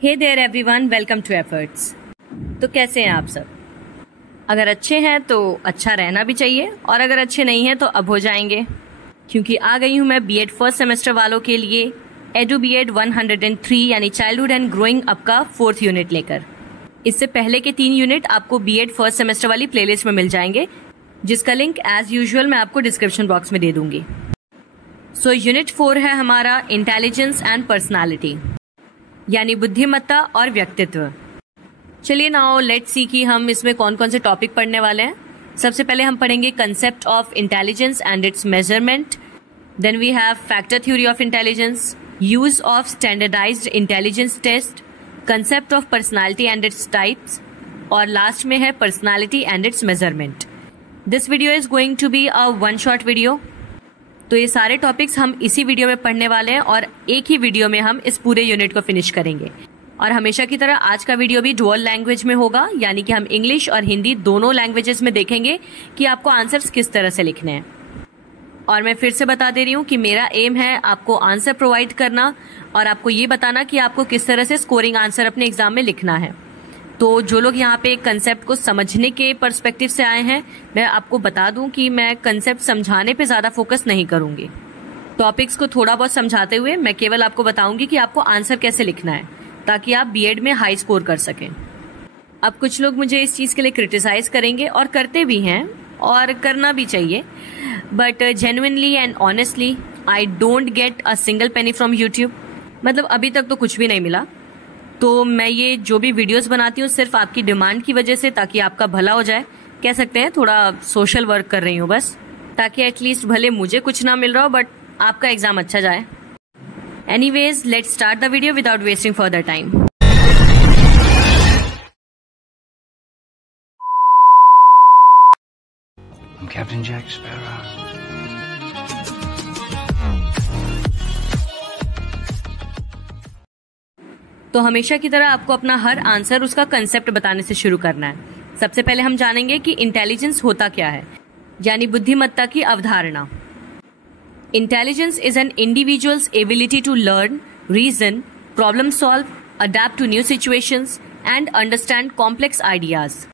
Hey there everyone, welcome to efforts. तो कैसे हैं आप सब? अगर अच्छे हैं तो अच्छा रहना भी चाहिए, और अगर अच्छे नहीं हैं तो अब हो जाएंगे, क्योंकि आ गई हूं मैं बीएड फर्स्ट सेमेस्टर वालों के लिए एडू बीएड 103 यानी चाइल्डहुड एंड ग्रोइंग अप का 4th यूनिट लेकर। इससे पहले के 3 यूनिट आपको बीएड फर्स्ट सेमेस्टर वाली प्लेलिस्ट में मिल जाएंगे, जिसका लिंक एज यूजुअल मैं आपको डिस्क्रिप्शन बॉक्स में दे दूंगी। सो यूनिट 4 है हमारा इंटेलिजेंस एंड पर्सनालिटी, यानी बुद्धिमत्ता और व्यक्तित्व। चलिए नाउ लेट्स सी कि हम इसमें कौन कौन से टॉपिक पढ़ने वाले हैं। सबसे पहले हम पढ़ेंगे concept of intelligence and its measurement. Then we have factor theory of intelligence, use of standardised intelligence test, concept of personality and its types, और लास्ट में है personality and its measurement. This video is going to be a one shot video. तो ये सारे topics हम इसी video में पढ़ने वाले हैं और एक ही वीडियो में हम इस पूरे यूनिट को फिनिश करेंगे। और हमेशा की तरह आज का वीडियो भी डुअल लैंग्वेज में होगा, यानी कि हम इंग्लिश और हिंदी दोनों लैंग्वेजेस में देखेंगे कि आपको आंसर्स किस तरह से लिखने हैं। और मैं फिर से बता दे रही हूँ कि मेरा एम है आपको आंसर प्रोवाइड करना और आपको ये बताना कि आपको किस तरह से स्कोरिंग आंसर अपने एग्जाम में लिखना है। तो जो लोग यहाँ पे कंसेप्ट को समझने के पर्सपेक्टिव से आए हैं, मैं आपको बता दूं कि मैं कंसेप्ट समझाने पे ज्यादा फोकस नहीं करूंगी। टॉपिक्स को थोड़ा बहुत समझाते हुए मैं केवल आपको बताऊंगी कि आपको आंसर कैसे लिखना है, ताकि आप बीएड में हाई स्कोर कर सकें। अब कुछ लोग मुझे इस चीज के लिए क्रिटिसाइज करेंगे, और करते भी हैं और करना भी चाहिए, but genuinely and honestly I don't get a single penny from YouTube. मतलब अभी तक तो कुछ भी नहीं मिला। तो मैं ये जो भी वीडियोस बनाती हूँ सिर्फ आपकी डिमांड की वजह से, ताकि आपका भला हो जाए। कह सकते हैं थोड़ा सोशल वर्क कर रही हूँ बस, ताकि एटलीस्ट भले मुझे कुछ ना मिल रहा हो बट आपका एग्जाम अच्छा जाए। Anyways, let's start the video without wasting further time. Captain Jack Sparrow. तो हमेशा की तरह आपको अपना हर आंसर उसका कंसेप्ट बताने से शुरू करना है। सबसे पहले हम जानेंगे कि इंटेलिजेंस होता क्या है, यानी बुद्धिमत्ता की अवधारणा। Intelligence is an individual's ability to learn, reason, problem solve, adapt to new situations and understand complex ideas.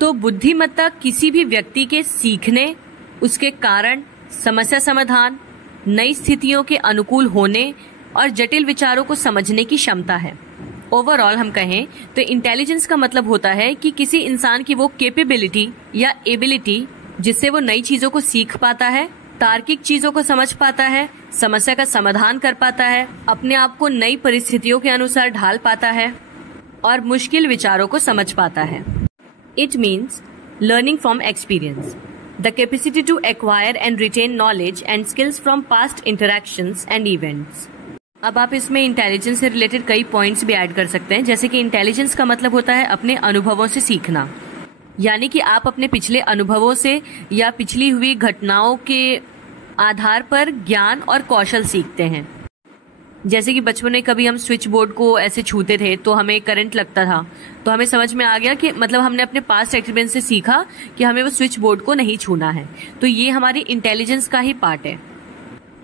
तो बुद्धिमत्ता किसी भी व्यक्ति के सीखने, उसके कारण, समस्या समाधान, नई स्थितियों के अनुकूल होने और जटिल विचारों को समझने की क्षमता है। ओवरऑल हम कहें तो इंटेलिजेंस का मतलब होता है कि किसी इंसान की वो कैपेबिलिटी या एबिलिटी जिससे वो नई चीजों को सीख पाता है, तार्किक चीजों को समझ पाता है, समस्या का समाधान कर पाता है, अपने आप को नई परिस्थितियों के अनुसार ढाल पाता है और मुश्किल विचारों को समझ पाता है। It means learning from experience, the capacity to acquire and retain knowledge and skills from past interactions and events. अब आप इसमें इंटेलिजेंस से रिलेटेड कई पॉइंट्स भी ऐड कर सकते हैं, जैसे कि इंटेलिजेंस का मतलब होता है अपने अनुभवों से सीखना, यानी कि आप अपने पिछले अनुभवों से या पिछली हुई घटनाओं के आधार पर ज्ञान और कौशल सीखते हैं। जैसे कि बचपन में कभी हम स्विच बोर्ड को ऐसे छूते थे तो हमें करंट लगता था, तो हमें समझ में आ गया कि मतलब हमने अपने पास्ट एक्सपीरियंस से सीखा कि हमें वो स्विच बोर्ड को नहीं छूना है। तो ये हमारी इंटेलिजेंस का ही पार्ट है।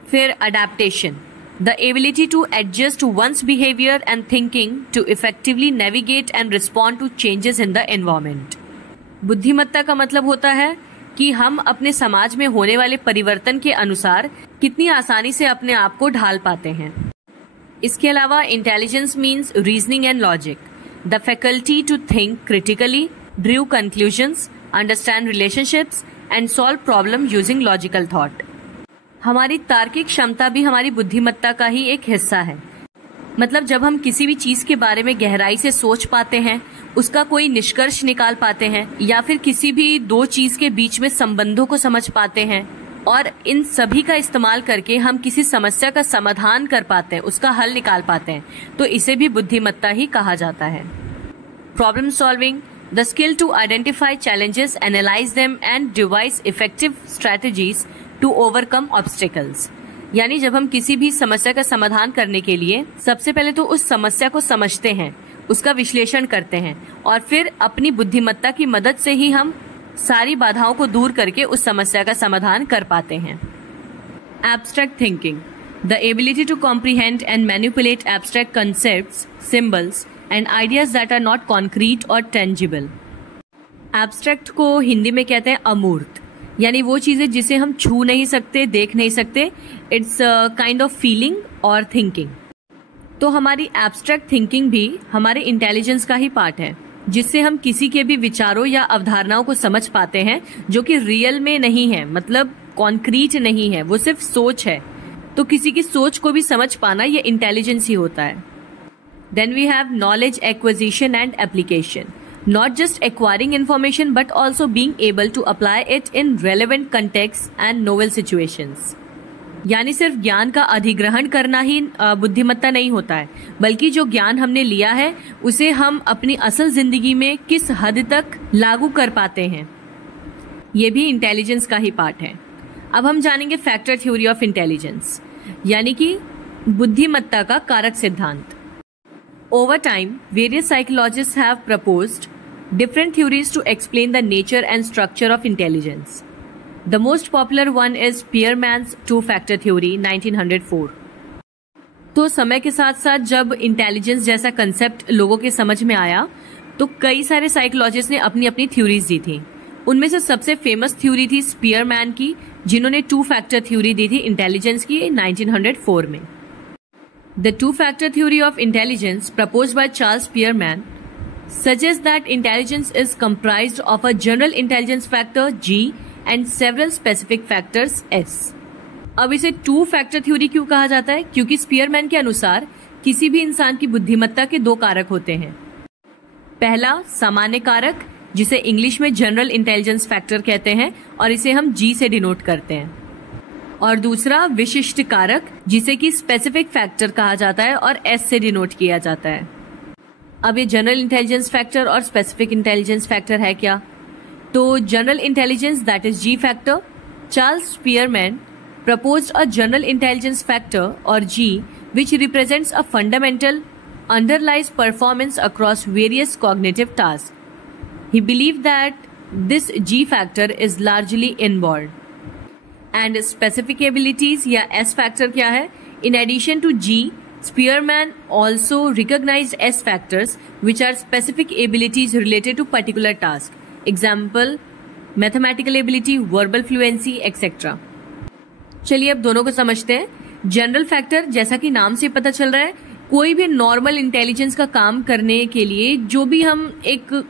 फिर adaptation, the ability to adjust to one's behavior and thinking to effectively navigate and respond to changes in the environment. बुद्धिमत्ता का मतलब होता है कि हम अपने समाज में होने वाले परिवर्तन के अनुसार कितनी आसानी से अपने आप को ढाल पाते हैं। इसके अलावा intelligence means reasoning and logic, the faculty to think critically, drew conclusions, understand relationships and solve problem using logical thought. हमारी तार्किक क्षमता भी हमारी बुद्धिमत्ता का ही एक हिस्सा है। मतलब जब हम किसी भी चीज के बारे में गहराई से सोच पाते हैं, उसका कोई निष्कर्ष निकाल पाते हैं, या फिर किसी भी दो चीज के बीच में संबंधों को समझ पाते हैं, और इन सभी का इस्तेमाल करके हम किसी समस्या का समाधान कर पाते हैं, उसका हल निकाल पाते हैं, तो इसे भी बुद्धिमत्ता ही कहा जाता है। Problem solving, the skill to identify challenges, analyse them and devise effective strategies to overcome obstacles, यानी जब हम किसी भी समस्या का समाधान करने के लिए सबसे पहले तो उस समस्या को समझते हैं, उसका विश्लेषण करते हैं, और फिर अपनी बुद्धिमत्ता की मदद से ही हम सारी बाधाओं को दूर करके उस समस्या का समाधान कर पाते हैं। Abstract thinking, The ability to comprehend and manipulate abstract concepts, symbols, and ideas that are not concrete or tangible. Abstract को हिंदी में कहते हैं अमूर्त, यानी वो चीजें जिसे हम छू नहीं सकते, देख नहीं सकते. इट्स काइंड ऑफ फीलिंग और थिंकिंग. तो हमारी एब्स्ट्रैक्ट थिंकिंग भी हमारे इंटेलिजेंस का ही पार्ट है, जिससे हम किसी के भी विचारों या अवधारणाओं को समझ पाते हैं जो कि रियल में नहीं है, मतलब कॉन्क्रीट नहीं है, वो सिर्फ सोच है. तो किसी की सोच को भी समझ पाना ये इंटेलिजेंस ही होता है. Then we have knowledge acquisition and application. Not just acquiring information but also being able to apply it in relevant contexts and novel situations. यानी सिर्फ ज्ञान का अधिग्रहण करना ही बुद्धिमत्ता नहीं होता है, बल्कि जो ज्ञान हमने लिया है उसे हम अपनी असल जिंदगी में किस हद तक लागू कर पाते हैं, ये भी इंटेलिजेंस का ही पार्ट है. अब हम जानेंगे फैक्टर थ्योरी ऑफ इंटेलिजेंस, यानी कि बुद्धिमत्ता का कारक सिद्धांत. Over time, various psychologists have proposed different theories to explain the nature and structure of intelligence. The most popular one is Spearman's two-factor theory, 1904. तो समय के साथ साथ जब इंटेलिजेंस जैसा कंसेप्ट लोगों के समझ में आया, तो कई सारे साइकोलॉजिस्ट ने अपनी अपनी थ्योरीज दी थी. उनमें से सबसे फेमस थ्योरी थी स्पीयरमैन की, जिन्होंने टू-फैक्टर थ्योरी दी थी इंटेलिजेंस की 1904 में. The two-factor theory of intelligence proposed by Charles Spearman suggests that intelligence is comprised of a general intelligence factor G and several specific factors S. अब इसे two-factor theory क्यों कहा जाता है? क्योंकि स्पीयरमैन के अनुसार किसी भी इंसान की बुद्धिमत्ता के दो कारक होते हैं. पहला सामान्य कारक, जिसे इंग्लिश में जनरल इंटेलिजेंस फैक्टर कहते हैं और इसे हम G से डिनोट करते हैं. और दूसरा विशिष्ट कारक, जिसे कि स्पेसिफिक फैक्टर कहा जाता है और एस से डिनोट किया जाता है. अब ये जनरल इंटेलिजेंस फैक्टर और स्पेसिफिक इंटेलिजेंस फैक्टर है क्या? तो general intelligence, that is G factor. Charles Spearman proposed a general intelligence factor और G which represents a fundamental underlies performance across various cognitive task. He believe that this G factor is largely inborn. And specific abilities या S factor क्या है? In addition to G, Spearman also recognised S factors which are specific abilities related to particular task. Example mathematical ability, verbal fluency etcetera. चलिए अब दोनों को समझते हैं. General factor, जैसा कि नाम से पता चल रहा है, कोई भी नॉर्मल इंटेलिजेंस का काम करने के लिए जो भी हम एक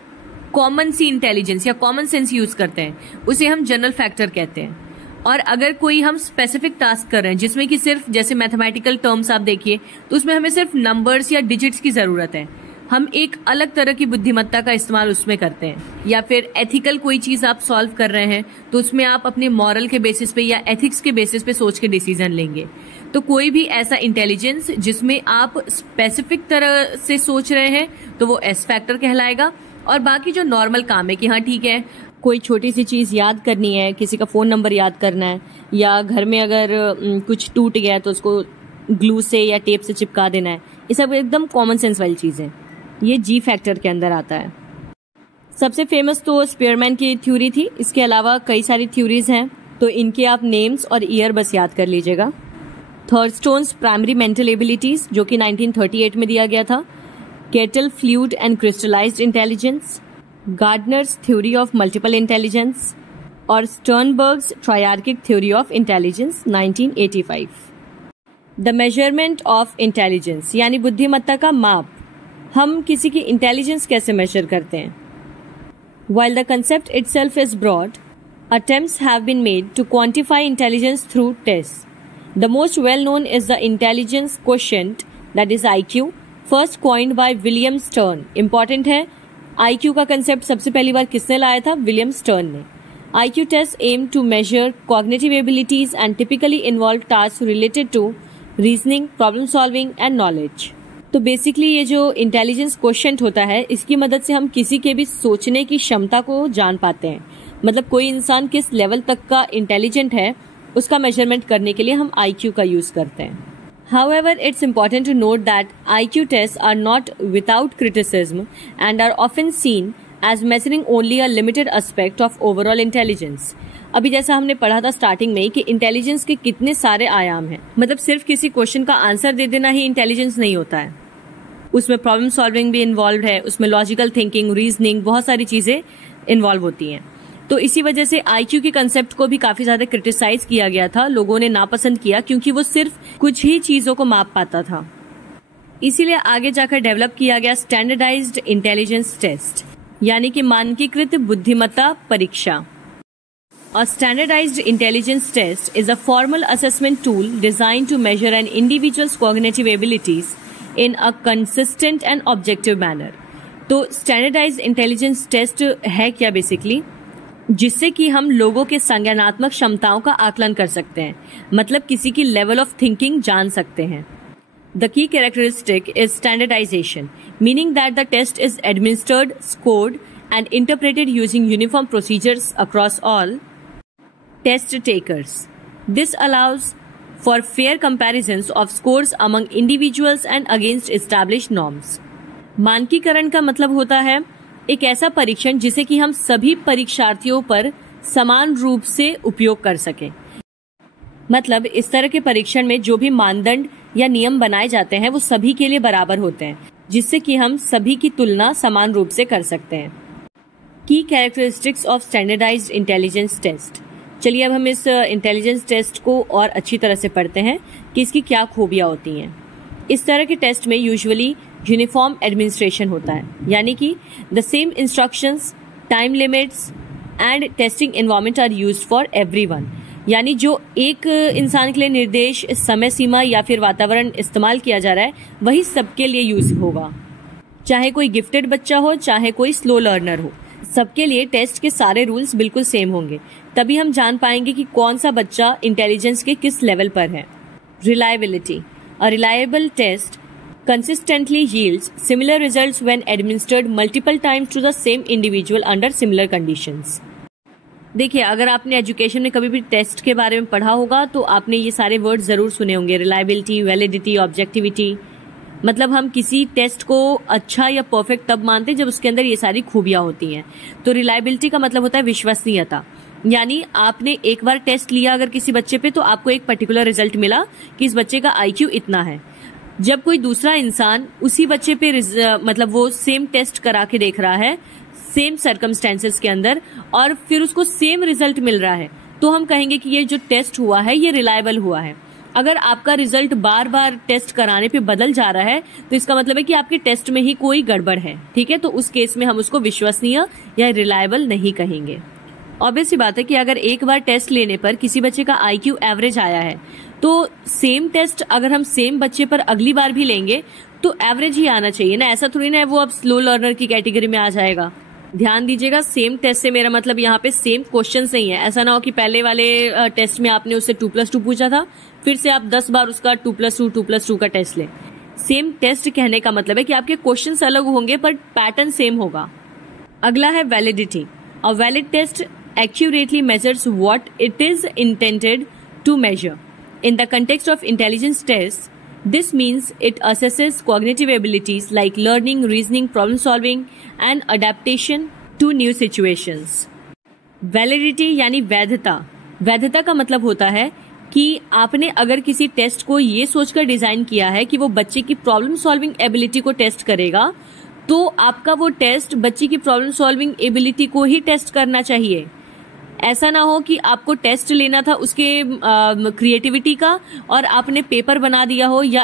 कॉमन सी इंटेलिजेंस या कॉमन सेंस यूज करते हैं, उसे हम जनरल फैक्टर कहते हैं. और अगर कोई हम स्पेसिफिक टास्क कर रहे हैं जिसमें कि सिर्फ जैसे मैथमेटिकल टर्म्स आप देखिए, तो उसमें हमें सिर्फ नंबर्स या डिजिट्स की जरूरत है, हम एक अलग तरह की बुद्धिमत्ता का इस्तेमाल उसमें करते हैं. या फिर एथिकल कोई चीज आप सॉल्व कर रहे हैं, तो उसमें आप अपने मॉरल के बेसिस पे या एथिक्स के बेसिस पे सोच के डिसीजन लेंगे. तो कोई भी ऐसा इंटेलिजेंस जिसमें आप स्पेसिफिक तरह से सोच रहे हैं, तो वो एस फैक्टर कहलाएगा. और बाकी जो नॉर्मल काम है कि हाँ ठीक है, कोई छोटी सी चीज़ याद करनी है, किसी का फ़ोन नंबर याद करना है, या घर में अगर कुछ टूट गया तो उसको ग्लू से या टेप से चिपका देना है, ये सब एकदम कॉमन सेंस वाली चीज़ें, ये जी फैक्टर के अंदर आता है. सबसे फेमस तो स्पीयरमैन की थ्योरी थी. इसके अलावा कई सारी थ्योरीज हैं, तो इनके आप नेम्स और ईयर बस याद कर लीजिएगा. थर्स्टोन्स प्राइमरी मेंटल एबिलिटीज, जो कि 1938 में दिया गया था. Cattell fluid and crystallised intelligence. Gardner's theory of multiple intelligence और Sternberg's triarchic theory of intelligence 1985. The measurement of intelligence, यानी बुद्धिमत्ता का माप. हम किसी की इंटेलिजेंस कैसे मेजर करते हैं? While the concept itself is broad, attempts have been made to quantify intelligence through tests. The most well-known is the intelligence quotient, that is IQ, first coined by William Stern. Important है, IQ का concept सबसे पहली बार किसने लाया था? William stern ने. IQ tests aim to measure cognitive abilities and typically involve tasks related to reasoning, problem solving and knowledge. तो basically ये जो इंटेलिजेंस क्वोशिएंट होता है, इसकी मदद से हम किसी के भी सोचने की क्षमता को जान पाते हैं. मतलब कोई इंसान किस लेवल तक का इंटेलिजेंट है, उसका मेजरमेंट करने के लिए हम IQ का यूज करते हैं. However, it's important to note that IQ tests are not without criticism and are often seen as measuring only a limited aspect of overall intelligence. अभी जैसा हमने पढ़ा था स्टार्टिंग में कि इंटेलिजेंस के कितने सारे आयाम हैं, मतलब सिर्फ किसी क्वेश्चन का आंसर दे देना ही इंटेलिजेंस नहीं होता है, उसमें प्रॉब्लम सॉल्विंग भी इन्वॉल्व है, उसमें लॉजिकल थिंकिंग, रीजनिंग, बहुत सारी चीजें इन्वॉल्व होती हैं। तो इसी वजह से आईक्यू के कंसेप्ट को भी काफी ज्यादा क्रिटिसाइज किया गया था, लोगों ने नापसंद किया क्योंकि वो सिर्फ कुछ ही चीजों को माप पाता था। इसीलिए आगे जाकर डेवलप किया गया स्टैंडर्डाइज्ड इंटेलिजेंस टेस्ट, यानी कि मानकीकृत बुद्धिमत्ता परीक्षा। A standardized intelligence test is a formal assessment tool designed to measure an individual's cognitive abilities in a consistent and objective manner. तो standardized intelligence test है क्या बेसिकली? जिससे कि हम लोगों के संज्ञानात्मक क्षमताओं का आकलन कर सकते हैं, मतलब किसी की लेवल ऑफ थिंकिंग जान सकते हैं। The key characteristic is standardization, meaning that the test is administered, scored, and interpreted using uniform procedures across all test takers. This allows for fair comparisons of scores among individuals and against established norms. मानकीकरण का मतलब होता है एक ऐसा परीक्षण जिसे कि हम सभी परीक्षार्थियों पर समान रूप से उपयोग कर सकें। मतलब इस तरह के परीक्षण में जो भी मानदंड या नियम बनाए जाते हैं वो सभी के लिए बराबर होते हैं, जिससे कि हम सभी की तुलना समान रूप से कर सकते हैं। Key characteristics of standardised intelligence test. चलिए अब हम इस इंटेलिजेंस टेस्ट को और अच्छी तरह से पढ़ते हैं कि इसकी क्या खूबियां होती हैं। इस तरह के टेस्ट में यूजुअली यूनिफॉर्म एडमिनिस्ट्रेशन होता है, यानी कि the same instructions, time limits and testing environment are used for everyone. यानी जो एक इंसान के लिए निर्देश, समय सीमा या फिर वातावरण इस्तेमाल किया जा रहा है वही सबके लिए यूज होगा, चाहे कोई गिफ्टेड बच्चा हो चाहे कोई स्लो लर्नर हो, सबके लिए टेस्ट के सारे रूल्स बिल्कुल सेम होंगे। तभी हम जान पाएंगे कि कौन सा बच्चा इंटेलिजेंस के किस लेवल पर है। Reliability. A reliable test consistently yields similar results when administered multiple times to the same individual under similar conditions. देखिए, अगर आपने एजुकेशन में कभी भी टेस्ट के बारे में पढ़ा होगा तो आपने ये सारे वर्ड जरूर सुने होंगे, रिलायबिलिटी, वैलिडिटी, ऑब्जेक्टिविटी। मतलब हम किसी टेस्ट को अच्छा या परफेक्ट तब मानते हैं जब उसके अंदर ये सारी खूबियां होती हैं। तो रिलायबिलिटी का मतलब होता है विश्वसनीयता, यानी आपने एक बार टेस्ट लिया अगर किसी बच्चे पे तो आपको एक पर्टिकुलर रिजल्ट मिला कि इस बच्चे का आईक्यू इतना है। जब कोई दूसरा इंसान उसी बच्चे पे मतलब वो सेम टेस्ट करा के देख रहा है सेम सर्कमस्टेंसेस के अंदर और फिर उसको सेम रिजल्ट मिल रहा है, तो हम कहेंगे कि ये जो टेस्ट हुआ है ये रिलायबल हुआ है। अगर आपका रिजल्ट बार बार टेस्ट कराने पे बदल जा रहा है तो इसका मतलब है कि आपके टेस्ट में ही कोई गड़बड़ है, ठीक है। तो उस केस में हम उसको विश्वसनीय या रिलायबल नहीं कहेंगे। ऑब्वियस सी बात है कि अगर एक बार टेस्ट लेने पर किसी बच्चे का आईक्यू एवरेज आया है तो सेम टेस्ट अगर हम सेम बच्चे पर अगली बार भी लेंगे तो एवरेज ही आना चाहिए ना, ऐसा थोड़ी ना है वो अब स्लो लर्नर की कैटेगरी में आ जाएगा। ध्यान दीजिएगा, सेम टेस्ट से मेरा मतलब यहाँ पे सेम क्वेश्चन नहीं है। ऐसा ना हो कि पहले वाले टेस्ट में आपने उससे 2+2 पूछा था, फिर से आप 10 बार उसका 2+2 का टेस्ट ले। सेम टेस्ट कहने का मतलब है कि आपके क्वेश्चंस अलग होंगे पर पैटर्न सेम होगा। अगला है validity. A valid test accurately measures what it is intended to measure. In the context of intelligence tests, this means it assesses cognitive abilities like learning, reasoning, problem solving, and adaptation to new situations. Validity यानी वैधता। वैधता का मतलब होता है कि आपने अगर किसी टेस्ट को ये सोचकर डिजाइन किया है कि वो बच्चे की प्रॉब्लम सॉल्विंग एबिलिटी को टेस्ट करेगा, तो आपका वो टेस्ट बच्चे की प्रॉब्लम सॉल्विंग एबिलिटी को ही टेस्ट करना चाहिए। ऐसा ना हो कि आपको टेस्ट लेना था उसके क्रिएटिविटी का और आपने पेपर बना दिया हो या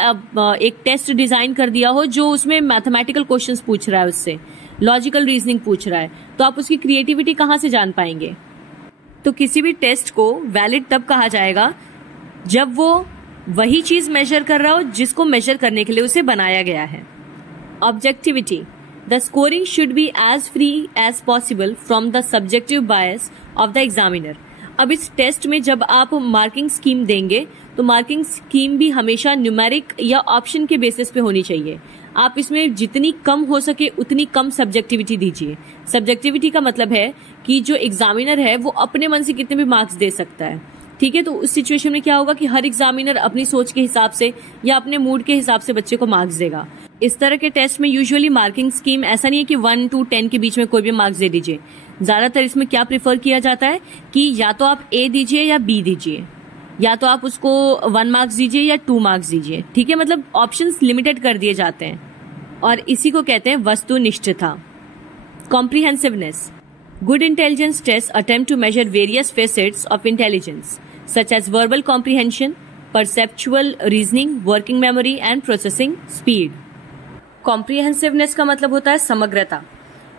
एक टेस्ट डिजाइन कर दिया हो जो उसमें मैथमेटिकल क्वेश्चंस पूछ रहा है, उससे लॉजिकल रीजनिंग पूछ रहा है, तो आप उसकी क्रिएटिविटी कहाँ से जान पाएंगे। तो किसी भी टेस्ट को वैलिड तब कहा जाएगा जब वो वही चीज मेजर कर रहा हो जिसको मेजर करने के लिए उसे बनाया गया है। Objectivity. The scoring should be as free as possible from the subjective bias of the examiner. अब इस टेस्ट में जब आप मार्किंग स्कीम देंगे तो मार्किंग स्कीम भी हमेशा न्यूमेरिक या ऑप्शन के बेसिस पे होनी चाहिए। आप इसमें जितनी कम हो सके उतनी कम सब्जेक्टिविटी दीजिए। सब्जेक्टिविटी का मतलब है कि जो एग्जामिनर है वो अपने मन से कितने भी मार्क्स दे सकता है, ठीक है। तो उस सिचुएशन में क्या होगा कि हर एग्जामिनर अपनी सोच के हिसाब से या अपने मूड के हिसाब से बच्चे को मार्क्स देगा। इस तरह के टेस्ट में यूजुअली मार्किंग स्कीम ऐसा नहीं है कि 1 to 10 के बीच में कोई भी मार्क्स दे दीजिए। ज्यादातर इसमें क्या प्रेफर किया जाता है कि या तो आप ए दीजिए या बी दीजिए, या तो आप उसको 1 मार्क्स दीजिए या 2 मार्क्स दीजिए, ठीक है। मतलब ऑप्शंस लिमिटेड कर दिए जाते हैं और इसी को कहते हैं वस्तुनिष्ठता। Comprehensiveness. Good intelligence test attempt to measure various facets of intelligence such as verbal comprehension, perceptual reasoning, working memory and processing speed. Comprehensiveness का मतलब होता है समग्रता,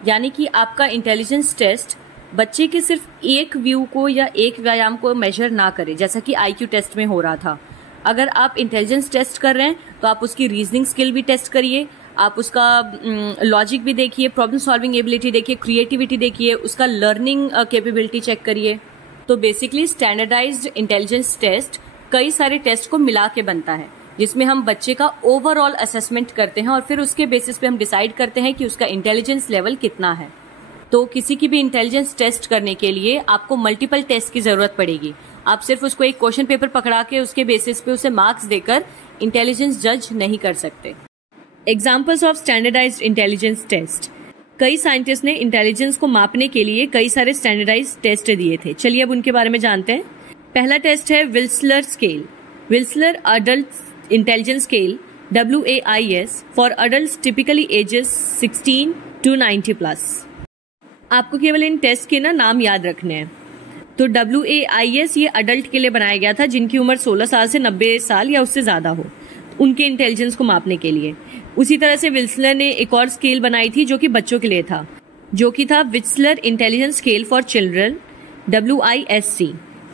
यानी कि आपका इंटेलिजेंस टेस्ट बच्चे के सिर्फ एक व्यू को या एक व्यायाम को मेजर ना करे, जैसा कि IQ टेस्ट में हो रहा था। अगर आप इंटेलिजेंस टेस्ट कर रहे हैं तो आप उसकी रीजनिंग स्किल भी टेस्ट करिए, आप उसका लॉजिक भी देखिए, प्रॉब्लम सॉल्विंग एबिलिटी देखिए, क्रिएटिविटी देखिए, उसका लर्निंग कैपेबिलिटी चेक करिए। तो बेसिकली स्टैंडर्डाइज्ड इंटेलिजेंस टेस्ट कई सारे टेस्ट को मिला के बनता है, जिसमें हम बच्चे का ओवरऑल असेसमेंट करते हैं और फिर उसके बेसिस पे हम डिसाइड करते हैं कि उसका इंटेलिजेंस लेवल कितना है। तो किसी की भी इंटेलिजेंस टेस्ट करने के लिए आपको मल्टीपल टेस्ट की जरूरत पड़ेगी। आप सिर्फ उसको एक क्वेश्चन पेपर पकड़ा के उसके बेसिस पे उसे मार्क्स देकर इंटेलिजेंस जज नहीं कर सकते। Examples of standardised intelligence test. कई साइंटिस्ट ने इंटेलिजेंस को मापने के लिए कई सारे स्टैंडर्डाइज्ड टेस्ट दिए थे। चलिए अब उनके बारे में जानते हैं। पहला टेस्ट है Wechsler scale, Wechsler adult intelligence scale, WAIS, for adult typically ages 16 to 90+। आपको केवल इन टेस्ट के नाम याद रखने हैं। तो WAIS ये अडल्ट के लिए बनाया गया था जिनकी उम्र 16 साल से 90 साल या उससे ज्यादा हो, उनके इंटेलिजेंस को मापने के लिए। उसी तरह से विल्सलर ने एक और स्केल बनाई थी जो कि बच्चों के लिए था, जो कि था Wechsler intelligence scale for children, WISC,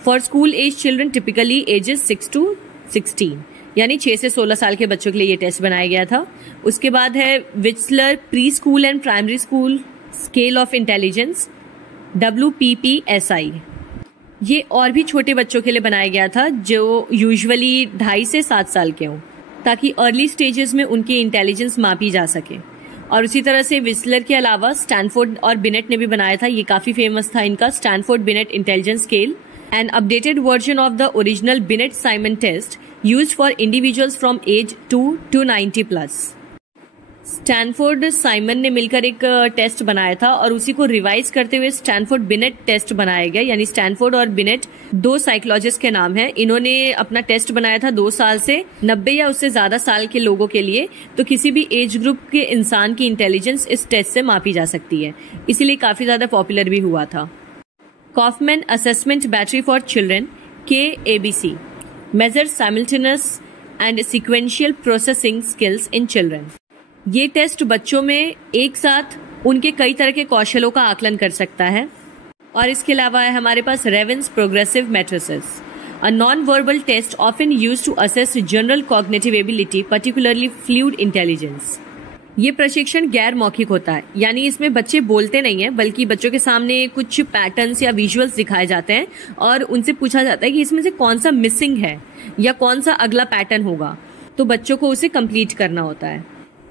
for school age children typically ages 6 to 16, यानी 6 से 16 साल के बच्चों के लिए ये टेस्ट बनाया गया था। उसके बाद है Wechsler preschool and primary school scale of intelligence, WPPSI। ये और भी छोटे बच्चों के लिए बनाया गया था जो यूजुअली 2.5 से 7 साल के हों, ताकि अर्ली स्टेजेस में उनकी इंटेलिजेंस मापी जा सके। और उसी तरह से विल्सलर के अलावा स्टैनफोर्ड और बिनेट ने भी बनाया था, ये काफी फेमस था इनका, Stanford Binet intelligence scale, an updated version of the original Binet Simon test used for individuals from age 2 to 90+। Stanford Simon ने मिलकर एक टेस्ट बनाया था और उसी को रिवाइज करते हुए स्टैनफोर्ड बिनेट टेस्ट बनाया गया। यानी स्टैनफोर्ड और बिनेट 2 साइकोलॉजिस्ट के नाम हैं। इन्होंने अपना टेस्ट बनाया था 2 साल से 90 या उससे ज्यादा साल के लोगों के लिए। तो किसी भी एज ग्रुप के इंसान की इंटेलिजेंस इस टेस्ट से मापी जा सकती है, इसीलिए काफी ज्यादा पॉपुलर भी हुआ था। Kauffman assessment battery for children, KABC, measures simultaneous and sequential processing skills in children. ये टेस्ट बच्चों में एक साथ उनके कई तरह के कौशलों का आकलन कर सकता है। और इसके अलावा है हमारे पास Raven's progressive matrices, a non verbal test often used to assess general cognitive ability, particularly fluid intelligence. ये प्रशिक्षण गैर मौखिक होता है, यानी इसमें बच्चे बोलते नहीं है, बल्कि बच्चों के सामने कुछ पैटर्न्स या विजुअल्स दिखाए जाते हैं और उनसे पूछा जाता है कि इसमें से कौन सा मिसिंग है या कौन सा अगला पैटर्न होगा, तो बच्चों को उसे कंप्लीट करना होता है।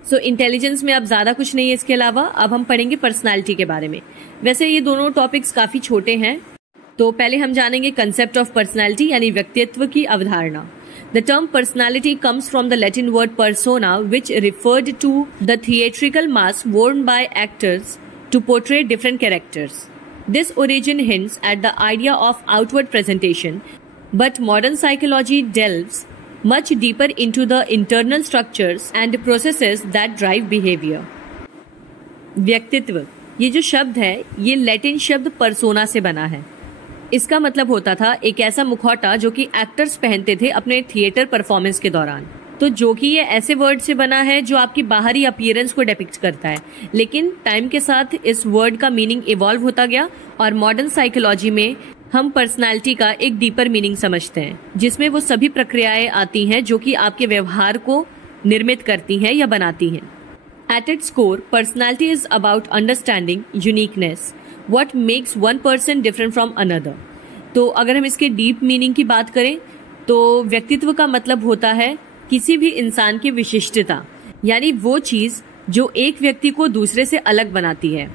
सो इंटेलिजेंस में अब ज्यादा कुछ नहीं है इसके अलावा। अब हम पढ़ेंगे पर्सनालिटी के बारे में। वैसे ये दोनों टॉपिक्स काफी छोटे हैं, तो पहले हम जानेंगे कंसेप्ट ऑफ पर्सनालिटी यानी व्यक्तित्व की अवधारणा। The term personality comes from the Latin word persona, which referred to the theatrical mask worn by actors to portray different characters. This origin hints at the idea of outward presentation, but modern psychology delves much deeper into the internal structures and processes that drive behavior. व्यक्तित्व, ये जो शब्द है ये Latin शब्द persona से बना है। इसका मतलब होता था एक ऐसा मुखौटा जो कि एक्टर्स पहनते थे अपने थिएटर परफॉर्मेंस के दौरान। तो जो कि ये ऐसे वर्ड से बना है जो आपकी बाहरी अपीयरेंस को डिपिक्ट करता है, लेकिन टाइम के साथ इस वर्ड का मीनिंग इवॉल्व होता गया और मॉडर्न साइकोलॉजी में हम पर्सनालिटी का एक डीपर मीनिंग समझते हैं, जिसमें वो सभी प्रक्रियाएं आती हैं जो कि आपके व्यवहार को निर्मित करती हैं या बनाती हैं। At its core, personality is about understanding uniqueness, What makes one person different from another। तो अगर हम इसके डीप मीनिंग की बात करें तो व्यक्तित्व का मतलब होता है किसी भी इंसान की विशिष्टता, यानी वो चीज जो एक व्यक्ति को दूसरे से अलग बनाती है।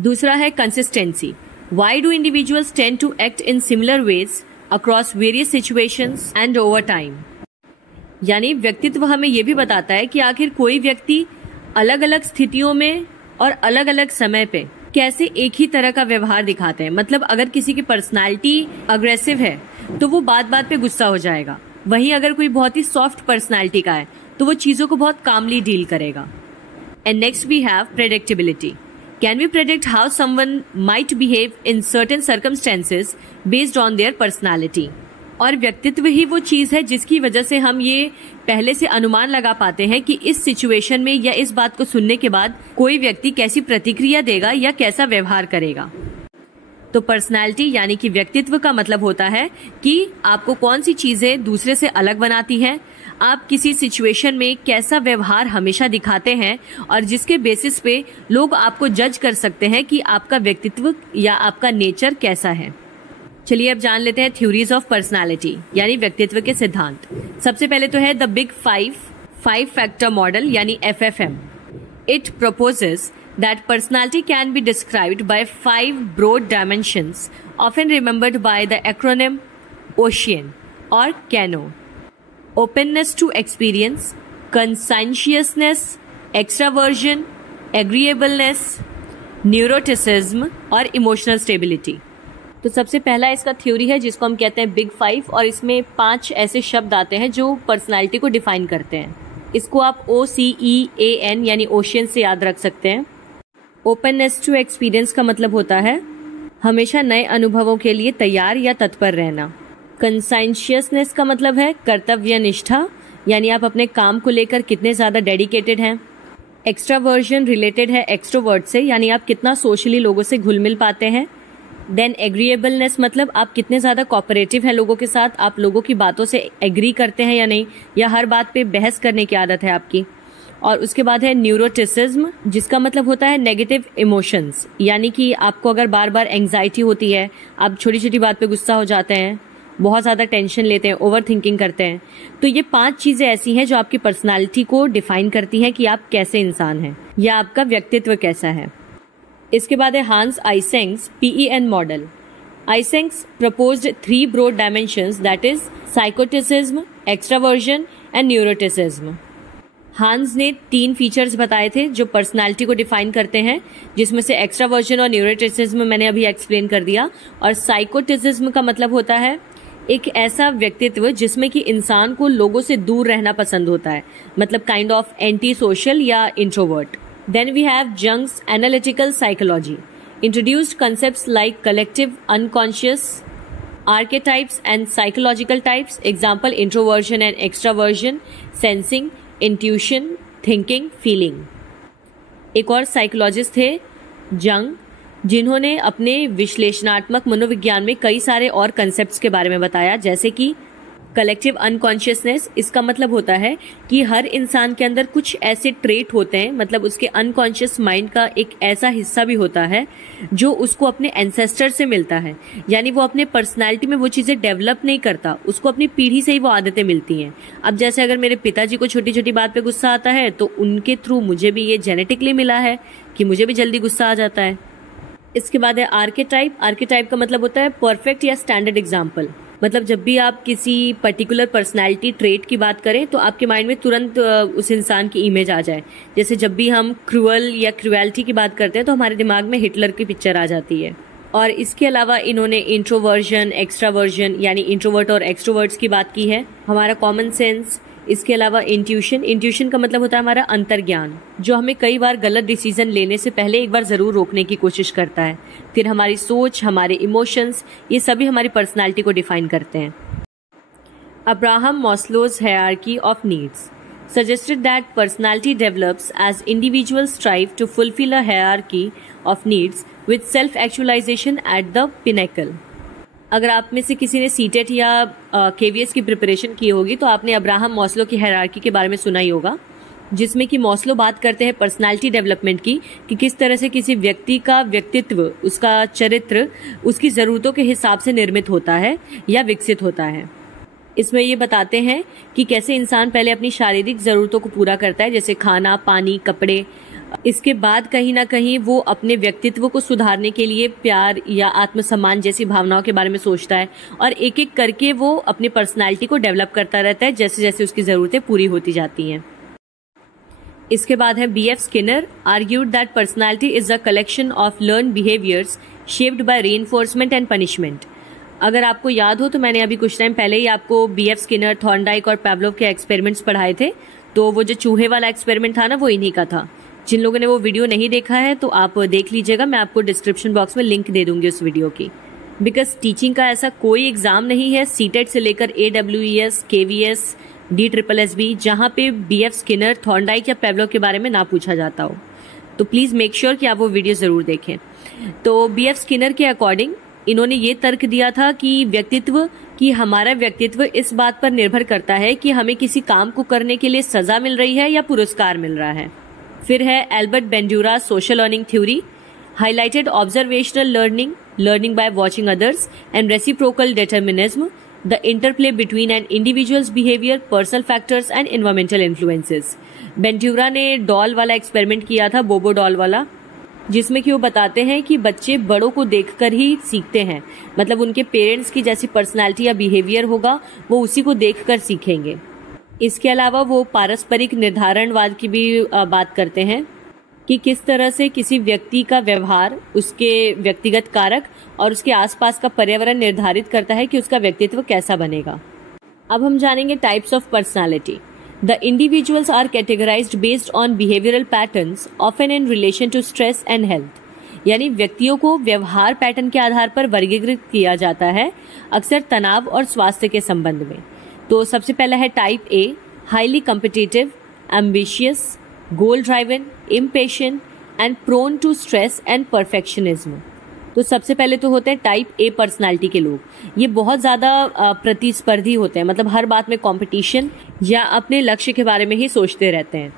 दूसरा है consistency. Why do individuals tend to act in similar ways across various situations and over time? यानी व्यक्तित्व हमें ये भी बताता है कि आखिर कोई व्यक्ति अलग अलग स्थितियों में और अलग अलग समय पे कैसे एक ही तरह का व्यवहार दिखाते हैं। मतलब अगर किसी की पर्सनालिटी अग्रेसिव है तो वो बात बात पे गुस्सा हो जाएगा, वहीं अगर कोई बहुत ही सॉफ्ट पर्सनालिटी का है तो वो चीजों को बहुत कामली डील करेगा। And next we have predictability. Can we predict how someone might behave in certain circumstances based on their personality. और व्यक्तित्व ही वो चीज है जिसकी वजह से हम ये पहले से अनुमान लगा पाते हैं कि इस सिचुएशन में या इस बात को सुनने के बाद कोई व्यक्ति कैसी प्रतिक्रिया देगा या कैसा व्यवहार करेगा। तो पर्सनालिटी यानी कि व्यक्तित्व का मतलब होता है कि आपको कौन सी चीजें दूसरे से अलग बनाती हैं, आप किसी सिचुएशन में कैसा व्यवहार हमेशा दिखाते हैं और जिसके बेसिस पे लोग आपको जज कर सकते हैं कि आपका व्यक्तित्व या आपका नेचर कैसा है। चलिए अब जान लेते हैं थ्योरीज ऑफ पर्सनालिटी यानी व्यक्तित्व के सिद्धांत। सबसे पहले तो है the big five factor model यानी FFM। It proposes that personality can be described by 5 broad dimensions, often remembered by the acronym OCEAN or CANO. Openness to experience, conscientiousness, extraversion, agreeableness, neuroticism और emotional stability। तो सबसे पहला इसका theory है जिसको हम कहते हैं बिग 5 और इसमें 5 ऐसे शब्द आते हैं जो पर्सनालिटी को डिफाइन करते हैं। इसको आप OCEAN यानी ओशियन से याद रख सकते हैं। ओपननेस टू एक्सपीरियंस का मतलब होता है हमेशा नए अनुभवों के लिए तैयार या तत्पर रहना। कंसाइंशियसनेस का मतलब है कर्तव्य निष्ठा यानी आप अपने काम को लेकर कितने ज्यादा डेडिकेटेड हैं। एक्स्ट्रावर्जन रिलेटेड है एक्सट्रोवर्ट से यानी आप कितना सोशली लोगों से घुल मिल पाते हैं। देन एग्रीएबलनेस मतलब आप कितने ज्यादा कोऑपरेटिव हैं लोगों के साथ, आप लोगों की बातों से एग्री करते हैं या नहीं, या हर बात पे बहस करने की आदत है आपकी। और उसके बाद है न्यूरोटिसिज्म जिसका मतलब होता है नेगेटिव इमोशंस यानी कि आपको अगर बार बार एंग्जाइटी होती है, आप छोटी छोटी बात पे गुस्सा हो जाते हैं, बहुत ज्यादा टेंशन लेते हैं, ओवर थिंकिंग करते हैं। तो ये 5 चीजें ऐसी हैं जो आपकी पर्सनालिटी को डिफाइन करती हैं कि आप कैसे इंसान हैं या आपका व्यक्तित्व कैसा है। इसके बाद है Hans Eysenck's PEN model. Eysenck's proposed 3 broad dimensions that is psychoticism, extraversion and neuroticism. Hans ने 3 फीचर्स बताए थे जो पर्सनालिटी को डिफाइन करते हैं, जिसमें से एक्स्ट्रावर्जन और न्यूरोटिसिज्म मैंने अभी एक्सप्लेन कर दिया। और साइकोटिसिज्म का मतलब होता है एक ऐसा व्यक्तित्व जिसमें कि इंसान को लोगों से दूर रहना पसंद होता है, मतलब काइंड ऑफ एंटी सोशल या introvert. Then we have Jung's analytical psychology, introduced concepts like collective unconscious, archetypes and psychological types, example introversion and extraversion, sensing, intuition, thinking, feeling। एक और साइकोलॉजिस्ट थे जंग जिन्होंने अपने विश्लेषणात्मक मनोविज्ञान में कई सारे और कंसेप्ट्स के बारे में बताया, जैसे कि कलेक्टिव अनकॉन्शियसनेस। इसका मतलब होता है कि हर इंसान के अंदर कुछ ऐसे ट्रेट होते हैं, मतलब उसके अनकॉन्शियस माइंड का एक ऐसा हिस्सा भी होता है जो उसको अपने एंसेस्टर से मिलता है, यानी वो अपने पर्सनालिटी में वो चीजें डेवलप नहीं करता, उसको अपनी पीढ़ी से ही वो आदतें मिलती हैं। अब जैसे अगर मेरे पिताजी को छोटी छोटी बात पे गुस्सा आता है तो उनके थ्रू मुझे भी ये जेनेटिकली मिला है कि मुझे भी जल्दी गुस्सा आ जाता है। इसके बाद है आर्केटाइप। आर्केटाइप का मतलब होता है परफेक्ट या स्टैंडर्ड एग्जाम्पल। मतलब जब भी आप किसी पर्टिकुलर पर्सनालिटी ट्रेट की बात करें तो आपके माइंड में तुरंत उस इंसान की इमेज आ जाए। जैसे जब भी हम क्रूअल या क्रुएल्टी की बात करते हैं तो हमारे दिमाग में हिटलर की पिक्चर आ जाती है। और इसके अलावा इन्होंने इंट्रोवर्जन, एक्स्ट्रावर्जन यानी इंट्रोवर्ट और एक्सट्रोवर्ट्स की बात की है। हमारा कॉमन सेंस, इसके अलावा इंट्यूशन का मतलब होता है हमारा अंतर्ज्ञान, जो हमें कई बार गलत डिसीजन लेने से पहले एक बार जरूर रोकने की कोशिश करता है। फिर हमारी सोच, हमारे इमोशंस, ये सभी हमारी पर्सनालिटी को डिफाइन करते हैं। Abraham Maslow's hierarchy of needs suggested that personality develops as individuals strive to fulfill a hierarchy of needs with self-actualization at the pinnacle। अगर आप में से किसी ने सीटेट या KVS की प्रिपरेशन की होगी तो आपने अब्राहम मॉस्लो की हायरार्की के बारे में सुना ही होगा, जिसमें कि मॉस्लो बात करते हैं पर्सनालिटी डेवलपमेंट की कि किस तरह से किसी व्यक्ति का व्यक्तित्व, उसका चरित्र उसकी ज़रूरतों के हिसाब से निर्मित होता है या विकसित होता है। इसमें ये बताते हैं कि कैसे इंसान पहले अपनी शारीरिक ज़रूरतों को पूरा करता है, जैसे खाना, पानी, कपड़े। इसके बाद कहीं ना कहीं वो अपने व्यक्तित्व को सुधारने के लिए प्यार या आत्मसम्मान जैसी भावनाओं के बारे में सोचता है, और एक एक करके वो अपनी पर्सनालिटी को डेवलप करता रहता है जैसे जैसे उसकी ज़रूरतें पूरी होती जाती हैं। इसके बाद है B F Skinner argued that personality is a collection of learn behaviours shaped by reinforcement and punishment. अगर आपको याद हो तो मैंने अभी कुछ टाइम पहले ही आपको बी एफ स्किनर, थॉर्नडाइक और पैवलोव के एक्सपेरिमेंट्स पढ़ाए थे। तो वो जो चूहे वाला एक्सपेरिमेंट था ना, वो इन्हीं का था। जिन लोगों ने वो वीडियो नहीं देखा है तो आप देख लीजिएगा, मैं आपको डिस्क्रिप्शन बॉक्स में लिंक दे दूंगी उस वीडियो की। बिकॉज टीचिंग का ऐसा कोई एग्जाम नहीं है सीटेट से लेकर AWES, KVS, DSSB जहां पे BF स्किनर, थॉर्नडाइक या पैवलोव के बारे में ना पूछा जाता हो। तो प्लीज मेक श्योर कि आप वो वीडियो जरूर देखें। तो BF स्किनर के अकॉर्डिंग इन्होंने ये तर्क दिया था कि हमारा व्यक्तित्व इस बात पर निर्भर करता है कि हमें किसी काम को करने के लिए सजा मिल रही है या पुरस्कार मिल रहा है। फिर है Albert Bandura social learning theory highlighted observational learning by watching others, and reciprocal determinism, the interplay between an individual's behavior, personal factors and environmental influences. बेंड्यूरा ने डॉल वाला एक्सपेरिमेंट किया था, बोबो डॉल वाला, जिसमें कि वो बताते हैं कि बच्चे बड़ों को देखकर ही सीखते हैं। मतलब उनके पेरेंट्स की जैसी पर्सनालिटी या बिहेवियर होगा वो उसी को देखकर सीखेंगे। इसके अलावा वो पारस्परिक निर्धारणवाद की भी बात करते हैं कि किस तरह से किसी व्यक्ति का व्यवहार उसके व्यक्तिगत कारक और उसके आसपास का पर्यावरण निर्धारित करता है कि उसका व्यक्तित्व कैसा बनेगा। अब हम जानेंगे types of personality. The individuals are categorised based on behavioural patterns often in relation to stress and health. यानी व्यक्तियों को व्यवहार पैटर्न के आधार पर वर्गीकृत किया जाता है, अक्सर तनाव और स्वास्थ्य के संबंध में। तो सबसे पहला है type A, highly competitive, ambitious, goal driven, impatient and prone to stress and perfectionism. तो सबसे पहले तो होते हैं टाइप ए पर्सनालिटी के लोग। ये बहुत ज्यादा प्रतिस्पर्धी होते हैं, मतलब हर बात में कंपटीशन या अपने लक्ष्य के बारे में ही सोचते रहते हैं।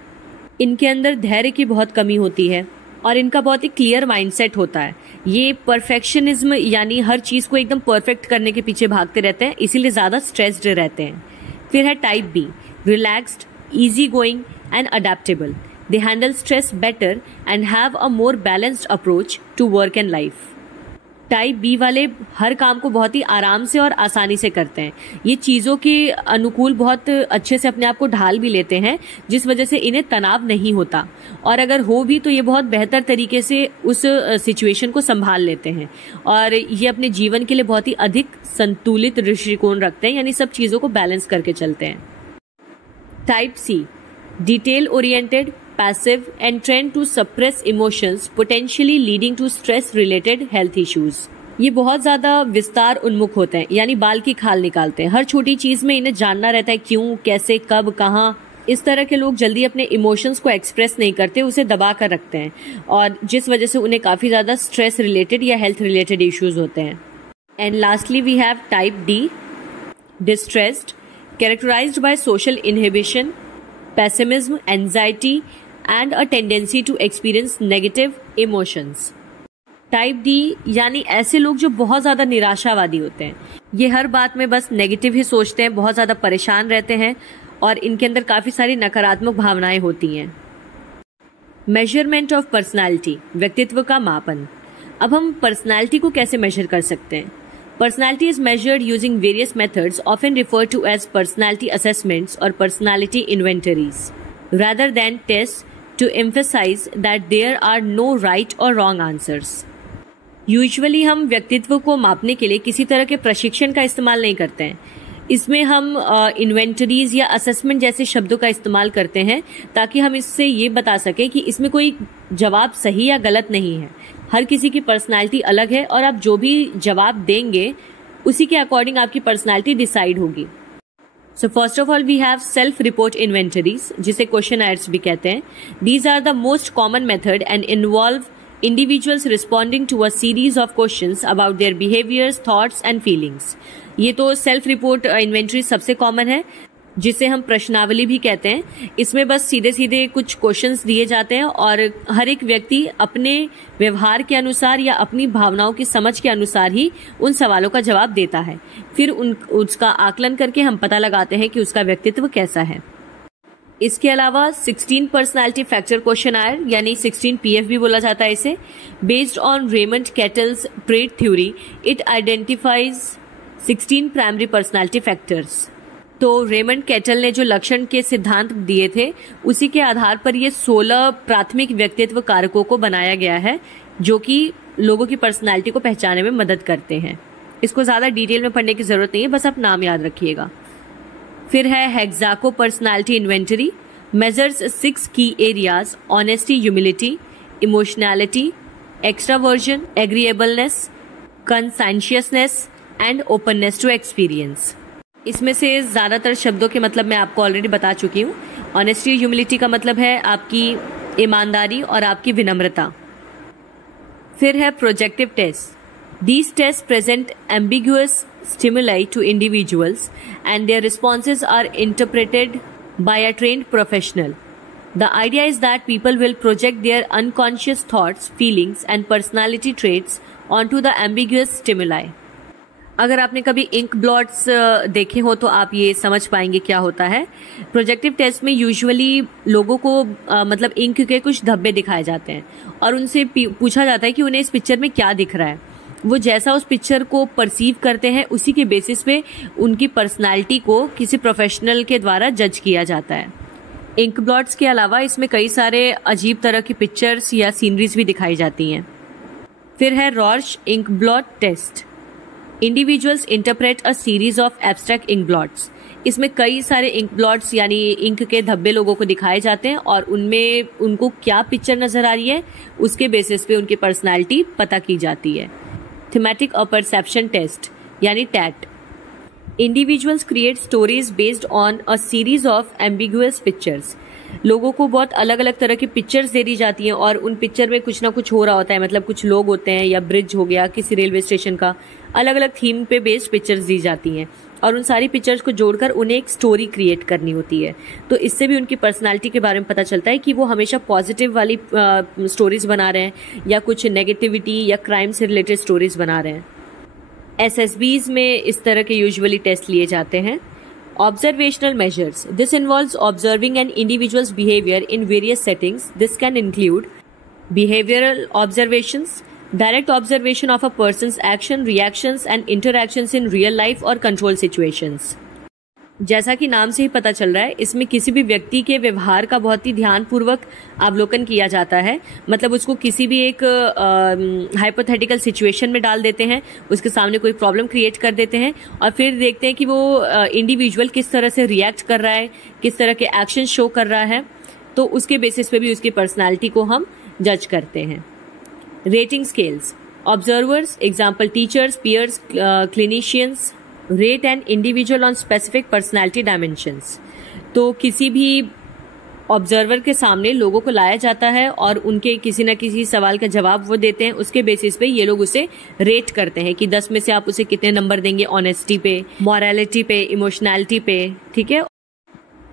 इनके अंदर धैर्य की बहुत कमी होती है और इनका बहुत ही क्लियर माइंडसेट होता है। ये परफेक्शनिज्म यानी हर चीज को एकदम परफेक्ट करने के पीछे भागते रहते हैं, इसीलिए ज्यादा स्ट्रेस्ड रहते हैं। फिर है type B, relaxed, easy going and adaptable. They handle stress better and have a more balanced approach to work and life. Type B वाले हर काम को बहुत ही आराम से और आसानी से करते हैं। ये चीजों के अनुकूल बहुत अच्छे से अपने आप को ढाल भी लेते हैं, जिस वजह से इन्हें तनाव नहीं होता, और अगर हो भी तो ये बहुत बेहतर तरीके से उस सिचुएशन को संभाल लेते हैं और ये अपने जीवन के लिए बहुत ही अधिक संतुलित दृष्टिकोण रखते हैं, यानी सब चीजों को बैलेंस करके चलते हैं। Type C, detail oriented, passive and trend to suppress emotions, potentially leading to stress related health issues. ये बहुत ज्यादा विस्तार उन्मुख होते हैं, यानी बाल की खाल निकालते हैं। हर छोटी चीज में इन्हें जानना रहता है क्यों, कैसे, कब, कहाँ। इस तरह के लोग जल्दी अपने इमोशंस को एक्सप्रेस नहीं करते, उसे दबा कर रखते हैं, और जिस वजह से उन्हें काफी ज्यादा स्ट्रेस रिलेटेड या हेल्थ रिलेटेड इश्यूज होते हैं। And lastly we have type D, distressed, characterised by social inhibition, pessimism, anxiety and a tendency to experience negative emotions. Type D यानी ऐसे लोग जो बहुत ज्यादा निराशावादी होते हैं। ये हर बात में बस नेगेटिव ही सोचते हैं, बहुत ज्यादा परेशान रहते हैं और इनके अंदर काफी सारी नकारात्मक भावनाएं होती हैं। मेजरमेंट ऑफ पर्सनालिटी, व्यक्तित्व का मापन। अब हम पर्सनालिटी को कैसे मेजर कर सकते हैं? Personality is measured using various methods often referred to as personality assessments or personality inventories, rather than tests, to emphasize that there are no right or wrong answers. Usually हम व्यक्तित्व को मापने के लिए किसी तरह के प्रशिक्षण का इस्तेमाल नहीं करते हैं। इसमें हम इन्वेंटरीज या असेसमेंट जैसे शब्दों का इस्तेमाल करते हैं ताकि हम इससे ये बता सकें कि इसमें कोई जवाब सही या गलत नहीं है। हर किसी की पर्सनालिटी अलग है और आप जो भी जवाब देंगे उसी के अकॉर्डिंग आपकी पर्सनालिटी डिसाइड होगी। So first of all we have self report inventories, जिसे क्वेश्चनआयर्स भी कहते हैं। These are the most common method and involve individuals responding to a series of questions about their behaviors, thoughts and feelings. ये तो self report inventory सबसे common है, जिसे हम प्रश्नावली भी कहते हैं। इसमें बस सीधे सीधे कुछ क्वेश्चंस दिए जाते हैं और हर एक व्यक्ति अपने व्यवहार के अनुसार या अपनी भावनाओं की समझ के अनुसार ही उन सवालों का जवाब देता है। फिर उसका आकलन करके हम पता लगाते हैं कि उसका व्यक्तित्व कैसा है। इसके अलावा 16 पर्सनालिटी फैक्टर क्वेश्चनआयर यानी 16 PF भी बोला जाता है इसे, based on Raymond kettles trait theory, it identifies 16 primary personality factors. तो रेमंड कैटल ने जो लक्षण के सिद्धांत दिए थे उसी के आधार पर ये 16 प्राथमिक व्यक्तित्व कारकों को बनाया गया है जो कि लोगों की पर्सनालिटी को पहचानने में मदद करते हैं। इसको ज्यादा डिटेल में पढ़ने की जरूरत नहीं है, बस आप नाम याद रखिएगा। फिर है हेक्साको personality inventory, measures 6 key areas: honesty, humility, emotionality, extraversion, agreeableness, conscientiousness and openness to experience. इसमें से ज्यादातर शब्दों के मतलब मैं आपको ऑलरेडी बता चुकी हूँ। ऑनेस्टी ह्यूमिलिटी का मतलब है आपकी ईमानदारी और आपकी विनम्रता। फिर है projective test. These test present ambiguous stimuli to individuals and their responses are interpreted by a trained professional. The idea is that people will project their unconscious thoughts, feelings and personality traits onto the ambiguous stimuli. अगर आपने कभी ink blots देखे हो तो आप ये समझ पाएंगे क्या होता है। प्रोजेक्टिव टेस्ट में यूजुअली लोगों को मतलब इंक के कुछ धब्बे दिखाए जाते हैं और उनसे पूछा जाता है कि उन्हें इस पिक्चर में क्या दिख रहा है। वो जैसा उस पिक्चर को परसीव करते हैं उसी के बेसिस पे उनकी पर्सनालिटी को किसी प्रोफेशनल के द्वारा जज किया जाता है। इंक ब्लॉट्स के अलावा इसमें कई सारे अजीब तरह की पिक्चर्स या सीनरीज भी दिखाई जाती हैं। फिर है Rorschach inkblot test. Individuals interpret a series of abstract inkblots. इसमें कई सारे इंक ब्लॉट्स यानी इंक के धब्बे लोगों को दिखाए जाते हैं और उनमें उनको क्या पिक्चर नजर आ रही है उसके बेसिस पे उनकी पर्सनालिटी पता की जाती है। थीमेटिक परसेप्शन टेस्ट यानी TET. Individuals create stories based on a series of ambiguous pictures. लोगों को बहुत अलग अलग तरह की पिक्चर्स दे दी जाती हैं और उन पिक्चर में कुछ ना कुछ हो रहा होता है, मतलब कुछ लोग होते हैं या ब्रिज हो गया किसी रेलवे स्टेशन का, अलग अलग थीम पे बेस्ड पिक्चर्स दी जाती हैं और उन सारी पिक्चर्स को जोड़कर उन्हें एक स्टोरी क्रिएट करनी होती है। तो इससे भी उनकी पर्सनालिटी के बारे में पता चलता है कि वो हमेशा पॉजिटिव वाली स्टोरीज बना रहे हैं या कुछ नेगेटिविटी या क्राइम से रिलेटेड स्टोरीज बना रहे हैं। SSBs में इस तरह के यूजुअली टेस्ट लिए जाते हैं। Observational measures. This involves observing an individual's behaviour in various settings. This can include behavioural observations, direct observation of a person's action, reactions and interactions in real life और control situations. जैसा कि नाम से ही पता चल रहा है, इसमें किसी भी व्यक्ति के व्यवहार का बहुत ही ध्यानपूर्वक अवलोकन किया जाता है। मतलब उसको किसी भी एक हाइपोथेटिकल सिचुएशन में डाल देते हैं, उसके सामने कोई प्रॉब्लम क्रिएट कर देते हैं और फिर देखते हैं कि वो इंडिविजुअल किस तरह से रिएक्ट कर रहा है, किस तरह के एक्शन शो कर रहा है। तो उसके बेसिस पे भी उसकी पर्सनालिटी को हम जज करते हैं। Rating scales. Observers example teachers, peers, clinicians rate an individual on specific personality dimensions. तो किसी भी ऑब्जर्वर के सामने लोगों को लाया जाता है और उनके किसी न किसी सवाल का जवाब वो देते हैं। उसके बेसिस पे ये लोग उसे रेट करते हैं कि 10 में से आप उसे कितने नंबर देंगे, ऑनेस्टी पे, मॉरलिटी पे, इमोशनैलिटी पे। ठीक है।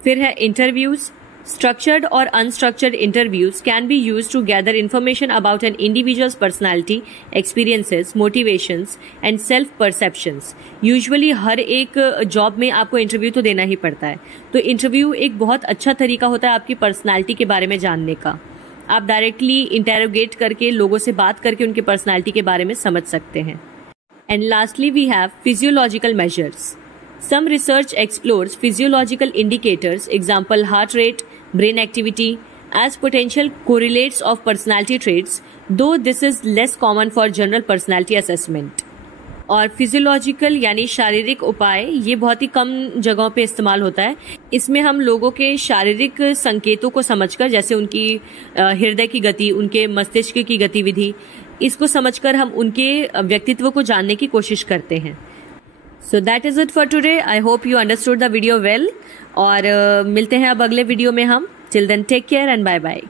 फिर है interviews. Structured or unstructured interviews can be used to gather information about an individual's personality, experiences, motivations and self-perceptions. Usually हर एक जॉब में आपको इंटरव्यू तो देना ही पड़ता है, तो इंटरव्यू एक बहुत अच्छा तरीका होता है आपकी पर्सनालिटी के बारे में जानने का। आप डायरेक्टली इंटेरोगेट करके, लोगों से बात करके उनकी पर्सनालिटी के बारे में समझ सकते हैं। And lastly we have physiological measures. Some research explores physiological indicators, example heart rate, brain activity, as potential correlates of personality traits, though this is less common for general personality assessment. और physiological यानी शारीरिक उपाय ये बहुत ही कम जगहों पे इस्तेमाल होता है। इसमें हम लोगों के शारीरिक संकेतों को समझकर, जैसे उनकी हृदय की गति, उनके मस्तिष्क की गतिविधि, इसको समझकर हम उनके व्यक्तित्व को जानने की कोशिश करते हैं। So that is it for today. I hope you understood the video well. और मिलते हैं अब अगले वीडियो में हम. Till then take care and bye bye.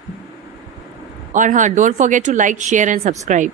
और हाँ, don't forget to like, share and subscribe.